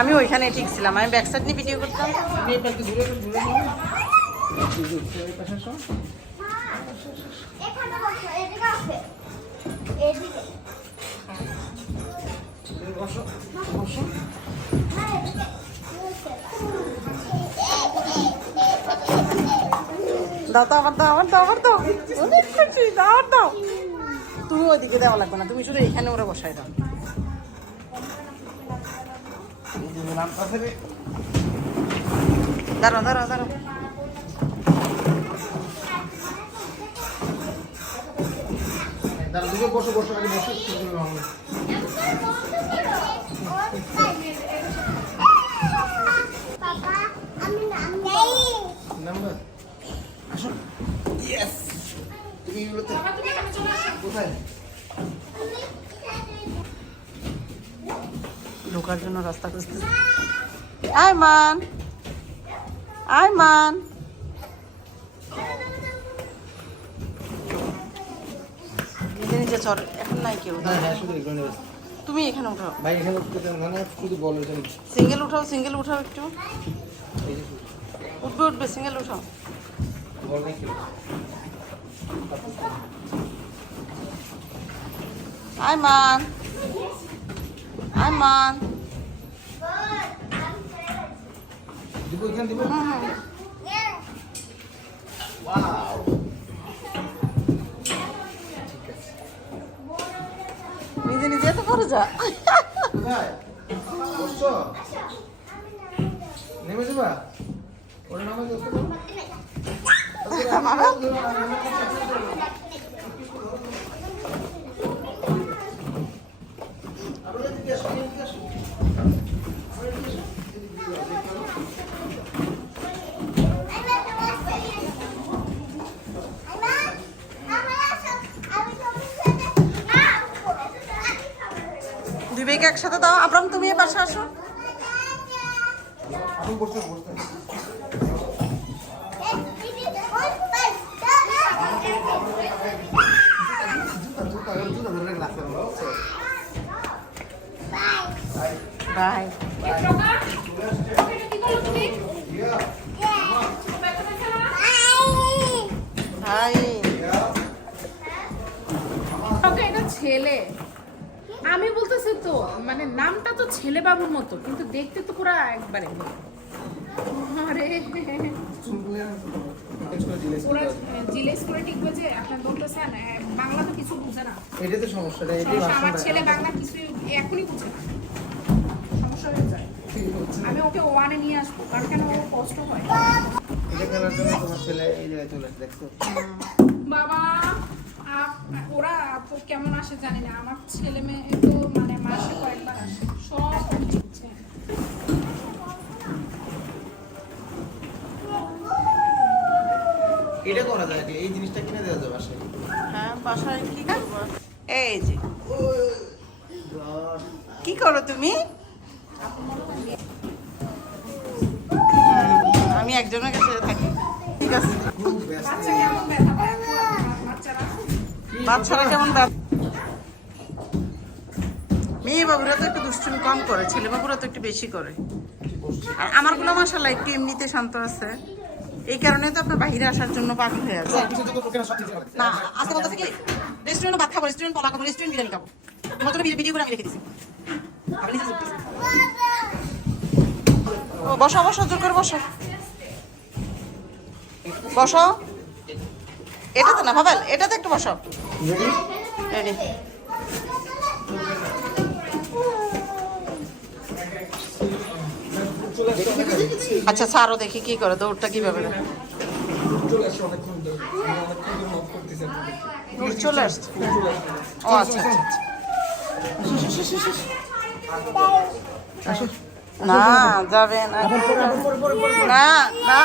আমি ওইখানে ঠিক ছিলাম, আমি ব্যাক সাইড নিয়ে ভিডিও করতাম। দাও তো, আবার দাও, আবার দাও, আবার দাও, অনেক খুশি, দাও, আবার দাও। তুমি ওইদিকে দেওয়া লাগবে না, তুমি শুধু এখানে ওরা বসাই দাও। দাঁড়াও, দাঁড়াও, দাঁড়াও। বসো বসো বসো। ঢোকার জন্য রাস্তা খুঁজতেছে। আয়মান, আয়মান, নিজে নিজে চল, এখন নাই কেউ। তুমি এখানে উঠাও ভাই, এখানে শুধু বলো। সিঙ্গেল উঠাও, সিঙ্গেল উঠাও, একটু উঠবে, উঠবে, সিঙ্গেল উঠাও। আয়মান, আয়মান, দিব এখানে দিব। নিজে নিজে তো করে যা। নেমে যাবা ওর নামে দুই বেগে একসাথে দাও। আব্রাম, তুমি এ পাশে আসো। বাই। এটা ছেলে, আমি বলতেছি তো, মানে নামটা তো ছেলে বাবুর মতো, কিন্তু দেখতে তো পুরো একবারে। আরে পুরো জিলেস করে ঠিক বুঝে আপনি বলতেছেন, বাংলা তো কিছু বুঝে না। এটা তো সমস্যাটা। আমার ছেলে বাংলা কিছু এখনই বুঝে না, সমস্যা হয়ে যায়। আমি ওকে ওয়ানে নিয়ে আসবো, কারণ কেন ওর কষ্ট হয়। এটা খেলার জন্য তোমার ছেলে এই জায়গায় চলে আসে, দেখছো? বাবা, ওরা তো কেমন আসে জানি না, আমার ছেলে মেয়ে তো মানে মাসে কয়েকবার আসে, সব হচ্ছে। এটা করা যায়, এই জিনিসটা কিনে দেওয়া যাবে বাসায়। হ্যাঁ, বাসায় কি করবো? এই যে কি করো তুমি? আমি একজনের কাছে থাকি, ঠিক আছে। বাচ্চা কেমন ব্যথা পায় বাচ্চারা? বাচ্চারা কেমন ব্যথা? মেয়ে বাবুরা তো একটু দুষ্টুমি কম করে, ছেলে বাবুরা তো একটু বেশি করে। আর আমার গুলো মাশাআল্লাহ একটু এমনিতে শান্ত আছে, এই কারণে তো আপনার বাইরে আসার জন্য পাগল হয়ে আছে। না, আজকে বলতেছে কি রেস্টুরেন্টে ভাত খাবো, রেস্টুরেন্ট পলা খাবো, রেস্টুরেন্ট বিরিয়ানি খাবো। তোমার জন্য ভিডিও করে আমি রেখে দিছি। বসো, বসো, জোর করে বসো, বসো। এটাতে না ভাবেল, এটাতে একটু বসো। রেডি। আচ্ছা, স্যারও দেখি কি করে, দৌড়টা কিভাবে দেয়। চলে আসছে। ও আচ্ছা, আচ্ছা, না যাবে না, না, না।